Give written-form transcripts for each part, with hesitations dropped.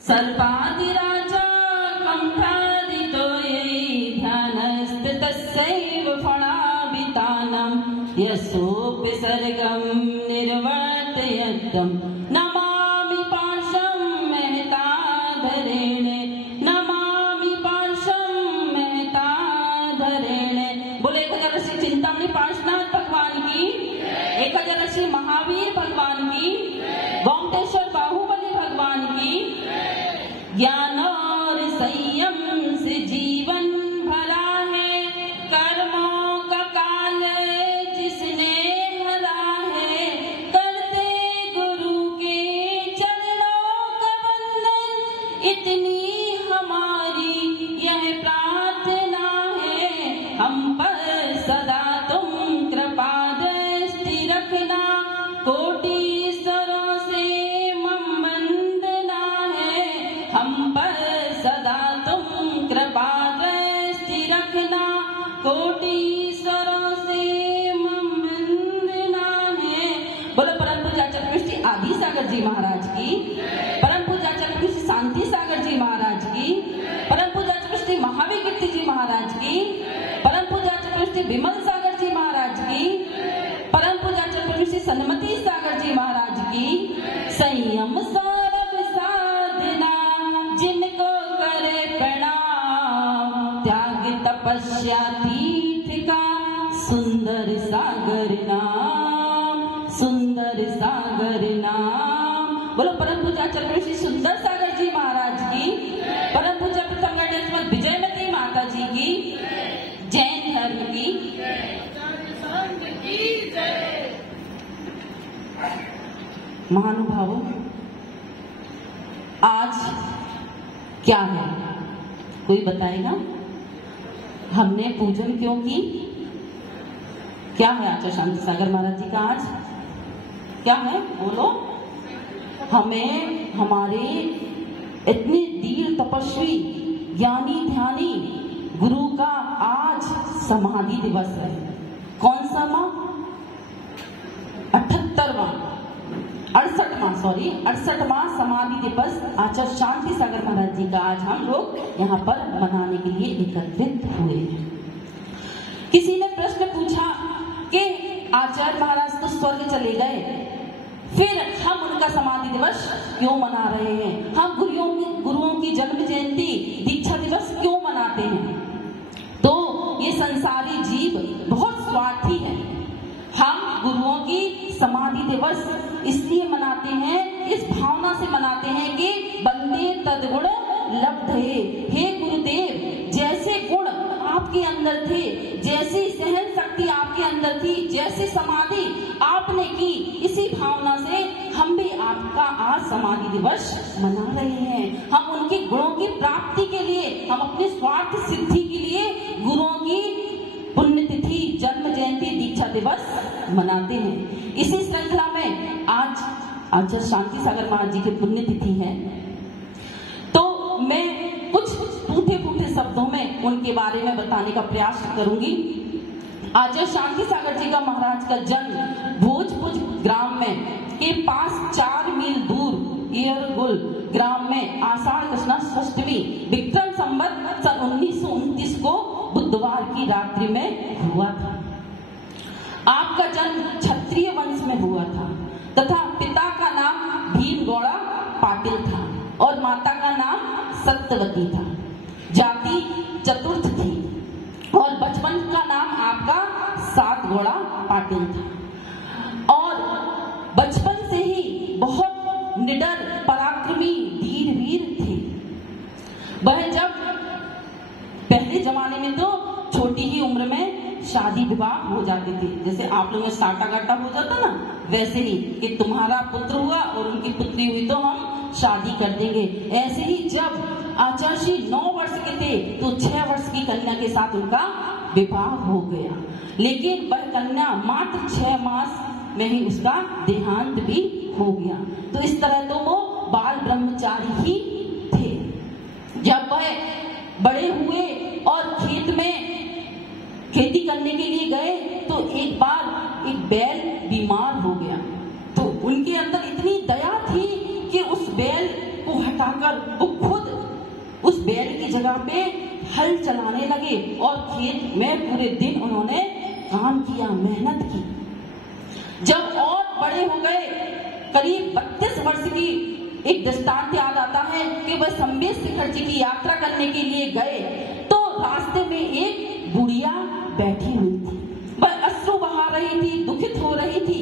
सर्पादिराजा कण्ठादितो ये ध्यानस्ततस्यैव फणाभितानं यस्योऽपि सर्गं निर्वर्तयत्यं नमामि पार्श्वं महताधरेणे नमामि पार्श्वं महताधरेणे। बोले 1000 वर्षीय चिंतामणि पार्श्वनाथ भगवान की, 1000 वर्षीय महावीर भगवान की, गोमटेश्वर बाहुबली भगवान की। ज्ञान और संयम से जीवन भरा है, कर्मों का काल जिसने हरा है, करते गुरु के चरणों का वंदन, इतनी हमारी यह प्रार्थना है। हम पर सदा तुम कृपा दृष्टि रखना, कोटि स्तरों से मम वंदना है। हम पर सदा तुम कृपा दृष्टि रखना, कोटि स्वरों से मम वंदना है। बोलो परम पूज्य चक्रवर्ती आदि सागर जी महाराज की, परम पूज्य चक्रवर्ती शांति सागर जी महाराज की, परम पूज्य चक्रवर्ती महावीर कीर्ति जी महाराज की, परम पूज्य चक्रवर्ती विमल सागर जी महाराज की, परम पूज्य चक्रवर्ती सन्मति सागर जी महाराज की। संयम सौरभ साधना जिनको करे प्रणाम, त्याग तपस्या तीर्थ का सुंदर सागर नाम, सुंदर सागर नाम। बोलो परम पूज्य चक्रवर्ती सुंदर सागर जी महाराज की, परम पूज्य प्रथम गणेश विजयमती माता जी की, जैन धर्म की। महानुभावों, आज क्या है कोई बताएगा? हमने पूजन क्यों की? क्या है आचार्य शांति सागर महाराज जी का आज क्या है? बोलो। हमें हमारे इतने दीर तपस्वी ज्ञानी ध्यानी गुरु का आज समाधि दिवस है। कौन सा माह? 68वां समाधि दिवस आचार्य शांति सागर महाराज जी का आज हम लोग यहाँ पर मनाने के लिए एकत्रित हुए हैं। किसी ने प्रश्न पूछा कि आचार्य महाराज तो स्वर्ग चले गए, फिर हम उनका समाधि दिवस क्यों मना रहे हैं? हम गुरुओं की जन्म जयंती दीक्षा दिवस क्यों मनाते हैं? तो ये संसारी जीव बहुत स्वार्थी है। हम गुरुओं की समाधि दिवस इसलिए मनाते हैं, इस भावना से मनाते हैं कि बंदे तदगुण लब्धे। हे गुरुदेव, जैसे गुण आपके अंदर थे, जैसी सहन शक्ति आपके अंदर थी, जैसे समाधि आपने की, इसी भावना से हम भी आपका आज समाधि दिवस मना रहे हैं। हम उनके गुणों की प्राप्ति के लिए, हम अपने स्वार्थ सिद्धि के लिए गुरुओं की पुण्यतिथि, जन्म जयंती, दीक्षा दिवस मनाते हैं। इसी श्रृंखला में आज आचार्य शांति सागर महाराज जी की पुण्यतिथि है, तो मैं कुछ टूटे-फूटे शब्दों में उनके बारे में बताने का प्रयास करूंगी। आचार्य शांति सागर जी का महाराज का जन्म भोजपुर ग्राम में के पास 4 मील दूर येरगुल ग्राम में आषाढ़ कृष्णा षष्टमी विक्रम संवत सन 1929 को बुधवार की रात्रि में हुआ था। आपका जन्म क्षत्रिय वंश में हुआ था तथा पिता का नाम भीमगौड़ा पाटिल था और माता का नाम सत्यवती था। जाति चतुर्थ थी और बचपन का नाम आपका सातगौड़ा पाटिल था और बचपन से ही बहुत निडर, पराक्रमी, धीर-वीर थे। वह जब पहले जमाने में तो छोटी ही उम्र में शादी विवाह हो जाते थे, जैसे आप लोगों में साटा गाटा हो जाता ना, वैसे ही कि तुम्हारा पुत्र हुआ और उनकी पुत्री हुई तो हम शादी कर देंगे। ऐसे ही जब आचार्य श्री 9 वर्ष के थे तो 6 वर्ष की कन्या के साथ उनका विवाह हो गया, लेकिन वह कन्या मात्र 6 मास में ही उसका देहांत भी हो गया। तो इस तरह तो वो बाल ब्रह्मचारी ही थे। जब वह बड़े हुए और खेत में खेती करने के लिए गए तो एक बार एक बैल बीमार हो गया, तो उनके अंदर इतनी दया थी कि उस बैल को हटाकर होकर वो खुद उस बैल की जगह पे हल चलाने लगे और खेत में पूरे दिन उन्होंने काम किया, मेहनत की। जब और बड़े हो गए, करीब 32 वर्ष की, एक दृष्टांत याद आता है कि वह संवेद शिखर जी की यात्रा करने के लिए गए तो रास्ते में एक बुढ़िया बैठी हुई थी। वह अश्रु बहा रही थी, दुखित हो रही थी।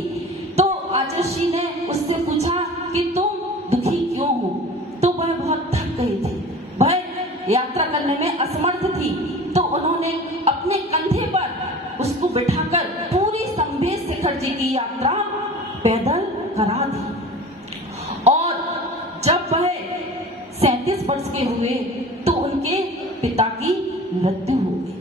तो आचार्य ने उससे पूछा कि तुम दुखी क्यों हो? तो वह बहुत थक गई थी, वह यात्रा करने में असमर्थ थी। तो उन्होंने अपने कंधे पर उसको बिठाकर पूरी संवेद शिखर जी की यात्रा पैदल करा दी। और जब वह 37 वर्ष के हुए तो उनके पिता की मृत्यु हो गई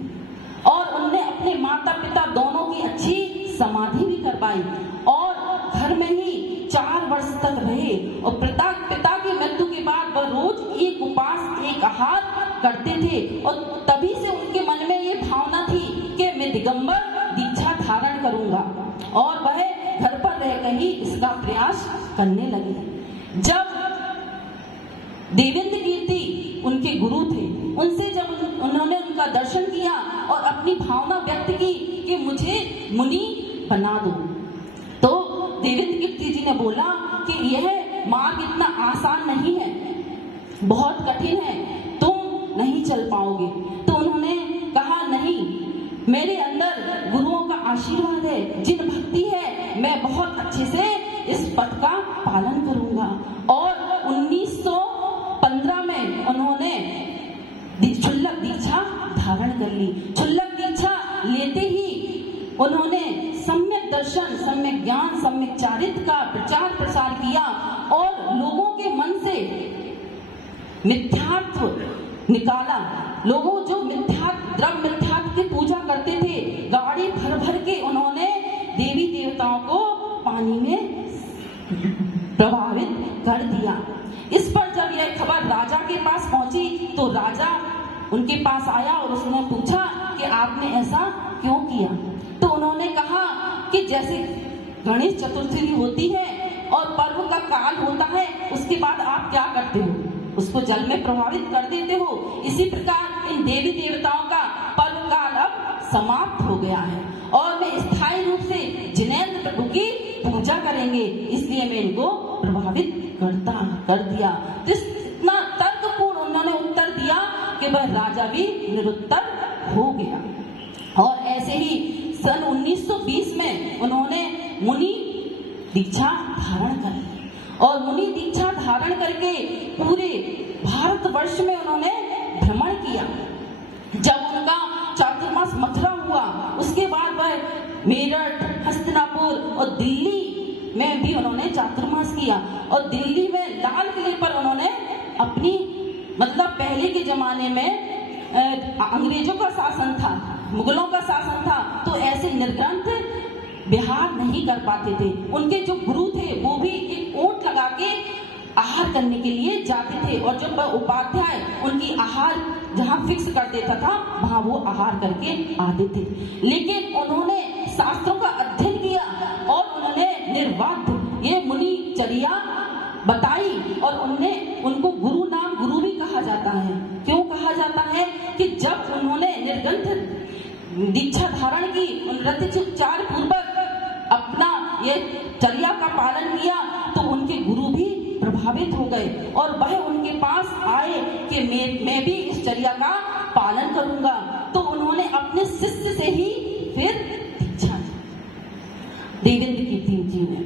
और उनने अपने माता पिता दोनों की अच्छी समाधि भी करवाई और घर में ही 4 वर्ष तक रहे। और पिता की मृत्यु के बाद वह रोज एक उपास, एक आहार करते थे और तभी से उनके मन में ये भावना थी कि मैं दिगंबर दीक्षा धारण करूंगा और वह घर पर रहकर ही इसका प्रयास करने लगे। जब देवेंद्र कीर्ति उनके गुरु थे, उनसे जब उन्होंने उनका दर्शन किया और अपनी भावना व्यक्त की कि मुझे मुनि बना दो, तो देवेंद्र कीर्ति जी ने बोला कि यह मार्ग इतना आसान नहीं है, बहुत कठिन है, तुम नहीं चल पाओगे। तो उन्होंने कहा नहीं, मेरे अंदर गुरुओं का आशीर्वाद है, जिन भक्ति है, मैं बहुत अच्छे से इस पथ का पालन करूंगा। और 1915 में उन्होंने क्षुल्लक दीक्षा धारण कर ली। क्षुल्लक दीक्षा लेते ही उन्होंने सम्यक दर्शन, सम्यक ज्ञान, सम्यक चारित्र का प्रचार प्रसार किया और लोगों के मन से मिथ्यात्व निकाला। लोगों जो द्रव्य मिथ्यात्व की पूजा करते थे, गाड़ी भर भर के उन्होंने देवी देवताओं को पानी में प्रभावित कर दिया। इस पर जब यह खबर राजा के पास पहुंची तो राजा उनके पास आया और उसने पूछा कि आपने ऐसा क्यों किया? तो उन्होंने कहा कि जैसे गणेश चतुर्थी होती है और पर्व का काल होता है, उसके बाद आप क्या करते हो? उसको जल में प्रभावित कर देते हो। इसी प्रकार इन देवी देवताओं का पर्व काल अब समाप्त हो गया है और वे स्थायी रूप से जिनेंद्र प्रभु की पूजा करेंगे, इसलिए मैं इनको प्रभावित कर दिया। इतना तर्कपूर्ण उन्होंने उत्तर दिया कि वह राजा भी निरुत्तर हो गया। और ऐसे ही सन 1920 में उन्होंने मुनि दीक्षा धारण कर ली और मुनि दीक्षा धारण करके पूरे भारतवर्ष में उन्होंने भ्रमण किया। जब उनका चातुर्मास मथुरा हुआ, उसके बाद वह मेरठ, हस्तिनापुर और दिल्ली में भी उन्होंने चातुर्मास किया। और दिल्ली में लाल किले पर उन्होंने अपनी, मतलब पहले के जमाने में अंग्रेजों का शासन था, मुगलों का शासन था, तो ऐसे निर्ग्रंथ विहार नहीं कर पाते थे। उनके जो गुरु थे वो भी एक ओट लगा के आहार करने के लिए जाते थे और जब वह उपाध्याय उनकी आहार जहाँ फिक्स कर देता था वहां वो आहार करके आते थे। लेकिन उन्होंने शास्त्रों का अध्ययन किया और उन्होंने निर्वाध ये मुनिचर्या बताई और उनको गुरु भी कहा जाता है। क्यों कहा जाता है कि जब उन्होंने निर्ग्रंथ दीक्षा धारण की, उपचार पूर्वक अपना ये चर्या का पालन किया, तो उनके गुरु भी प्रभावित हो गए और वह उनके पास आए कि मैं भी इस चर्या का पालन करूंगा। तो उन्होंने अपने शिष्य से ही फिर दीक्षा ली, देवेंद्र कीर्ति जी ने।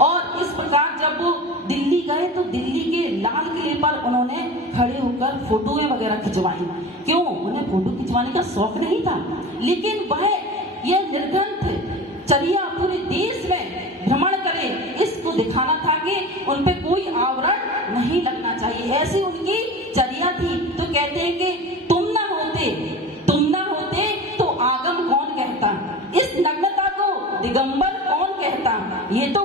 और इस प्रकार जब वो दिल्ली गए तो दिल्ली के लाल किले पर उन्होंने खड़े होकर फोटोएं वगैरह खिंचवाई। क्यों? उन्हें फोटो खिंचवाने का शौक नहीं था, लेकिन वह यह निर्ग्रंथ चर्या पूरे देश में भ्रमण करे, इसको दिखाना था कि उन पे कोई आवरण नहीं लगना चाहिए। ऐसी उनकी चर्या थी। तो कहते हैं कि तुम ना होते तो आगम कौन कहता, इस नग्नता को दिगंबर कौन कहता। ये तो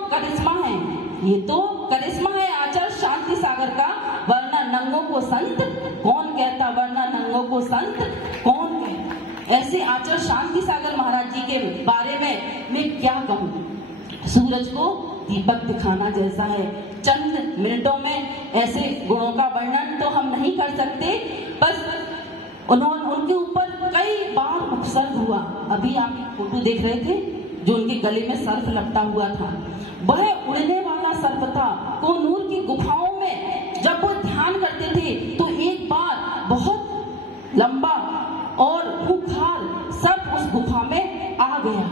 करिश्मा है आचार्य शांति सागर का, वरना नंगों को संत कौन कहता, वरना नंगों को संत कौन कहता। ऐसे आचार्य शांति सागर महाराज जी के बारे में मैं क्या कहूँ। सूरज को दीपक दिखाना जैसा है। चंद मिनटों में ऐसे गुणों का वर्णन तो हम नहीं कर सकते, बस उनके ऊपर कई बार उपसर्ग हुआ। अभी आप फोटो देख रहे थे जो उनके गले में सर्प लपटा हुआ था, वह उड़ने वाला सर्प था। कोनूर की गुफाओं में जब वो ध्यान करते थे तो एक बार बहुत लंबा और खूंखार सर्प उस गुफा में आ गया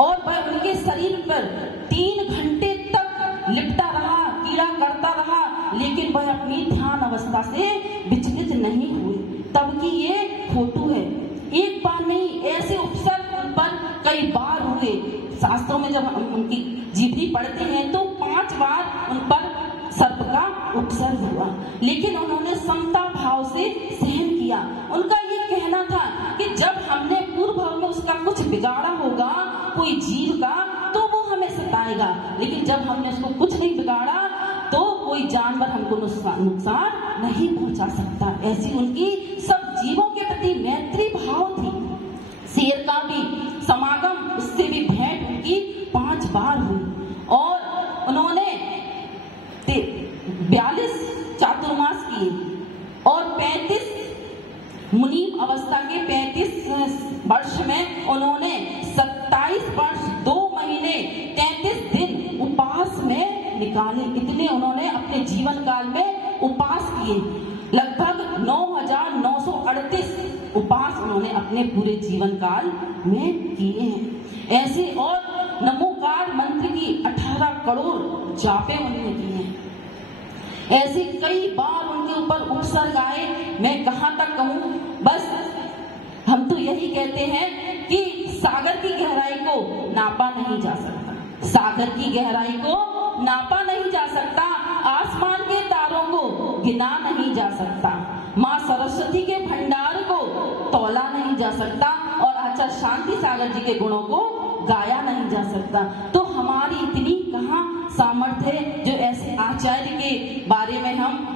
और वह उनके शरीर पर 3 घंटे तक लिपटा रहा, कीड़ा करता रहा, लेकिन वह अपनी ध्यान अवस्था से विचलित नहीं हुए। तब की ये फोटो है। एक बार नहीं, ऐसे उपसर्ग उन पर कई बार हुए। शास्त्रों में जब हम उनकी जीवनी पढ़ते हैं तो 5 बार उन पर सर्प का उपसर्ग हुआ, लेकिन उन्होंने समता भाव से सहन किया। उनका ये कहना था कि जब हमने पूर्व भाव में उसका कुछ बिगाड़ा होगा कोई जीव का, तो वो हमें सताएगा, लेकिन जब हमने उसको कुछ नहीं बिगाड़ा तो कोई जानवर हमको नुकसान नहीं पहुंचा सकता। ऐसी उनकी सब जीवों के प्रति मैत्री भाव थी। शेर का भी समागम, उससे भी भेंट उनकी 5 बार हुई और उन्होंने 42 चातुर्मास किए और 35 मुनीम अवस्था के 35 वर्ष में उन्होंने 27 वर्ष 2 महीने 33 दिन उपास में निकाले। इतने उन्होंने अपने जीवन काल में उपास किए। लगभग 9,938 उपास उन्होंने अपने पूरे जीवन काल में किए हैं। ऐसे और नमोकार मंत्र की 18 करोड़ जापे उन्होंने किए हैं। ऐसे कई बार उनके ऊपर उपसर्ग आए। मैं कहां तक कहूं, बस हम तो यही कहते हैं कि सागर की गहराई को नापा नहीं जा सकता, सागर की गहराई को नापा नहीं जा सकता, आसमान के तारों को गिना नहीं जा सकता, माँ सरस्वती के भंडार को तौला नहीं जा सकता और आचार्य शांति सागर जी के गुणों को गाया नहीं जा सकता। तो हमारी इतनी कहाँ सामर्थ्य है जो ऐसे आचार्य के बारे में हम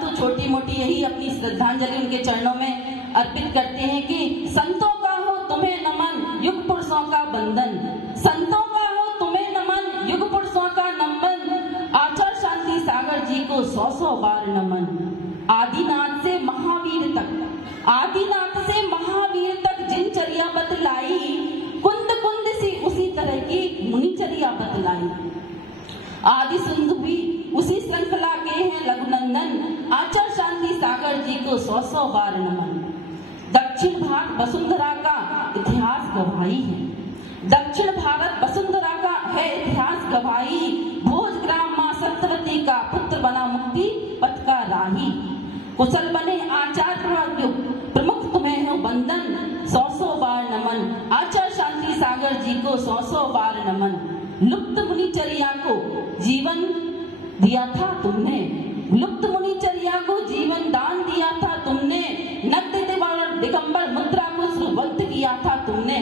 तो छोटी मोटी यही अपनी श्रद्धांजलि उनके चरणों में अर्पित करते हैं कि संतों का हो तुम्हें नमन, युग पुरुषों का बंधन, संतों का हो तुम्हें नमन, युग पुरुषों का नमन, आचार्य शांति सागर जी को 100 बार नमन। आदिनाथ से महावीर तक, आदिनाथ से महावीर तक जिनचर्या बतलाई, कुंद कुंद सी उसी तरह की मुनिचर्या बतलाई। आदि सिंधु भी उसी श्रृंखला के हैं लघुनंदन, आचार्य शांति सागर जी को 100 बार नमन। दक्षिण भारत वसुंधरा का इतिहास गवाही है, दक्षिण भारत वसुंधरा का है इतिहास गवाही। भोजग्राम माँ सत्यवती का पुत्र बना मुक्ति पथ का राही, कुशल बने आचार्य प्रमुख तुम्हें है बंधन, 100 बार नमन। आचार्य शांति सागर जी को 100 बार नमन। लुप्त मुनिचर्या को जीवन दिया था तुमने, लुप्त मुनिचर्या को जीवन दान दिया था तुमने, नग्न दिगंबर मुद्रा को सुबद्ध किया था तुमने,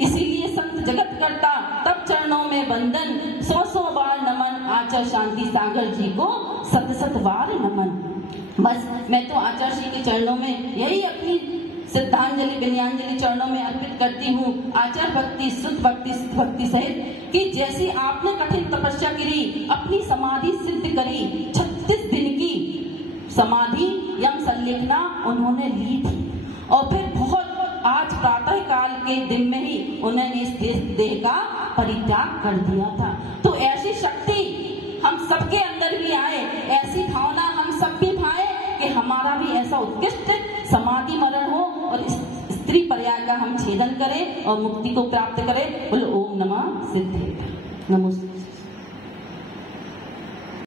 इसीलिए संत जगत करता तब चरणों में बंधन, 100 बार नमन। आचार्य शांति सागर जी को 100 बार नमन। बस मैं तो आचार्य जी के चरणों में यही अपनी श्रद्धांजलि विनयांजलि चरणों में अर्पित करती हूँ। आचार्य भक्ति शुद्ध भक्ति सिद्ध भक्ति सहित कि जैसी आपने कठिन तपस्या करी, अपनी समाधि सिद्ध करी, 36 दिन की समाधि यम संलेखना उन्होंने ली थी और फिर बहुत आज प्रातः काल के दिन में ही उन्होंने इस देह का परित्याग कर दिया था। तो ऐसी शक्ति हम सबके अंदर भी आए, ऐसी भावना हम सब भी भाए कि हमारा भी ऐसा उत्कृष्ट समाधि मरण हो और स्त्री पर्याय का हम छेदन करें और मुक्ति को प्राप्त करें। बोलो ओम नमः सिद्धेश्वर। नमस्ते।